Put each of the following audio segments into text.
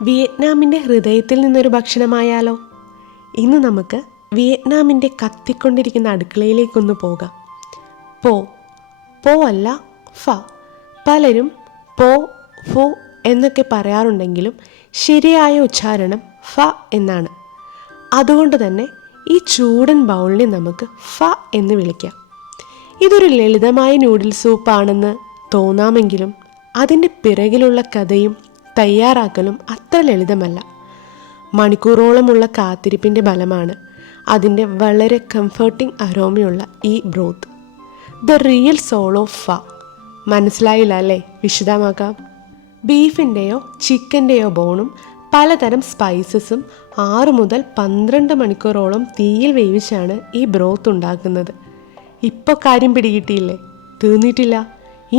വിയറ്റ്നാമിൻ്റെ ഹൃദയത്തിൽ നിന്നൊരു ഭക്ഷണമായാലോ? ഇന്ന് നമുക്ക് വിയറ്റ്നാമിൻ്റെ കത്തിക്കൊണ്ടിരിക്കുന്ന അടുക്കളയിലേക്കൊന്ന് പോകാം. പോ പോ അല്ല ഫ. പലരും പോ ഫു എന്നൊക്കെ പറയാറുണ്ടെങ്കിലും ശരിയായ ഉച്ചാരണം ഫ എന്നാണ്. അതുകൊണ്ട് തന്നെ ഈ ചൂടൻ ബൗളിനെ നമുക്ക് ഫ എന്ന് വിളിക്കാം. ഇതൊരു ലളിതമായ നൂഡിൽ സൂപ്പാണെന്ന് തോന്നാമെങ്കിലും അതിൻ്റെ പിറകിലുള്ള കഥയും തയ്യാറാക്കലും അത്ര ലളിതമല്ല. മണിക്കൂറോളമുള്ള കാത്തിരിപ്പിൻ്റെ ഫലമാണ് അതിൻ്റെ വളരെ കംഫർട്ടിംഗ് അരോമയുള്ള ഈ broth. The real soul of pho. മനസ്സിലായില്ല അല്ലേ? വിശദമാക്കാം. ബീഫിൻ്റെയോ ചിക്കൻ്റെയോ ബോണും പലതരം സ്പൈസസും 6 മുതൽ 12 മണിക്കൂറോളം തീയിൽ വേവിച്ചാണ് ഈ ബ്രോത്ത് ഉണ്ടാക്കുന്നത്. ഇപ്പോൾ കാര്യം പിടികിട്ടിയില്ലേ? തീർന്നിട്ടില്ല.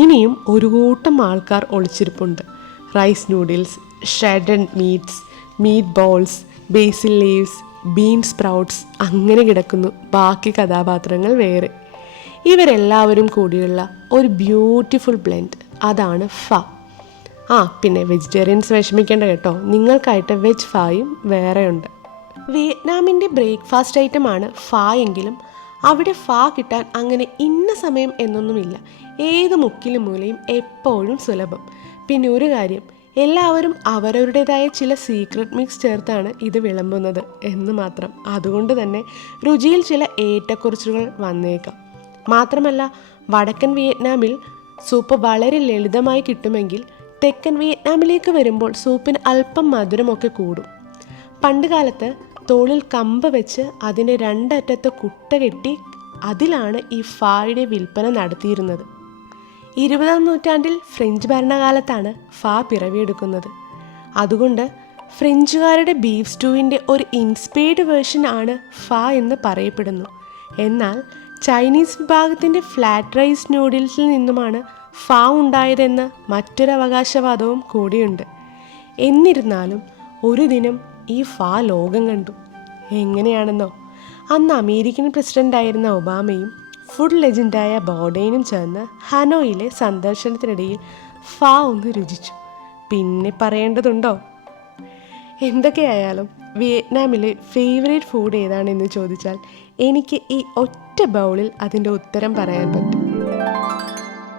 ഇനിയും ഒരു കൂട്ടം ആൾക്കാർ ഒളിച്ചിരിപ്പുണ്ട്. Rice noodles, shredded meats, meat balls, basil leaves, bean sprouts, അങ്ങനെ കിടക്കുന്നു ബാക്കി കഥാപാത്രങ്ങൾ വേറെ. ഇവരെല്ലാവരും കൂടിയുള്ള ഒരു ബ്യൂട്ടിഫുൾ ബ്ലെൻഡ്, അതാണ് ഫ. പിന്നെ വെജിറ്റേറിയൻസ് വിഷമിക്കേണ്ട കേട്ടോ, നിങ്ങൾക്കായിട്ട് വെജ് ഫായും വേറെയുണ്ട്. വിയറ്റ്നാമിൻ്റെ ബ്രേക്ക്ഫാസ്റ്റ് ഐറ്റമാണ് ഫ എങ്കിലും അവിടെ ഫ കിട്ടാൻ അങ്ങനെ ഇന്ന സമയം എന്നൊന്നുമില്ല. ഏത് മുക്കിലും മൂലയും എപ്പോഴും സുലഭം. പിന്നെ ഒരു കാര്യം, എല്ലാവരും അവരവരുടേതായ ചില സീക്രട്ട് മിക്സ് ചേർത്താണ് ഇത് വിളമ്പുന്നത് എന്ന് മാത്രം. അതുകൊണ്ട് തന്നെ രുചിയിൽ ചില ഏറ്റക്കുറച്ചുകൾ വന്നേക്കാം. മാത്രമല്ല, വടക്കൻ വിയറ്റ്നാമിൽ സൂപ്പ് വളരെ ലളിതമായി കിട്ടുമെങ്കിൽ തെക്കൻ വിയറ്റ്നാമിലേക്ക് വരുമ്പോൾ സൂപ്പിന് അല്പം മധുരമൊക്കെ കൂടും. പണ്ട് കാലത്ത് തോളിൽ കമ്പ് വെച്ച് അതിൻ്റെ 2 അറ്റത്ത് കുട്ട കെട്ടി അതിലാണ് ഈ ഫായുടെ വിൽപ്പന നടത്തിയിരുന്നത്. 20-ാം നൂറ്റാണ്ടിൽ ഫ്രഞ്ച് ഭരണകാലത്താണ് ഫ പിറവിയെടുക്കുന്നത്. അതുകൊണ്ട് ഫ്രഞ്ചുകാരുടെ ബീഫ് സ്റ്റൂവിൻ്റെ ഒരു ഇൻസ്പയർഡ് വേർഷൻ ആണ് ഫ എന്ന് പറയപ്പെടുന്നു. എന്നാൽ ചൈനീസ് വിഭാഗത്തിൻ്റെ ഫ്ലാറ്റ് റൈസ് നൂഡിൽസിൽ നിന്നുമാണ് ഫ ഉണ്ടായതെന്ന് മറ്റൊരു അവകാശവാദവും കൂടിയുണ്ട്. എന്നിരുന്നാലും ഒരു ദിനം ഈ ഫ ലോകം കണ്ടു. എങ്ങനെയാണെന്നോ, അന്ന് അമേരിക്കൻ പ്രസിഡൻ്റായിരുന്ന ഒബാമയും ഫുഡ് ലെജൻഡായ ബോർഡെയിനും ചേർന്ന് ഹനോയിലെ സന്ദർശനത്തിനിടയിൽ ഫ ഒന്ന് രുചിച്ചു. പിന്നെ പറയേണ്ടതുണ്ടോ? എന്തൊക്കെയായാലും വിയറ്റ്നാമിലെ ഫേവറേറ്റ് ഫുഡ് ഏതാണെന്ന് ചോദിച്ചാൽ എനിക്ക് ഈ ഒറ്റ ബൗളിൽ അതിൻ്റെ ഉത്തരം പറയാൻ പറ്റും.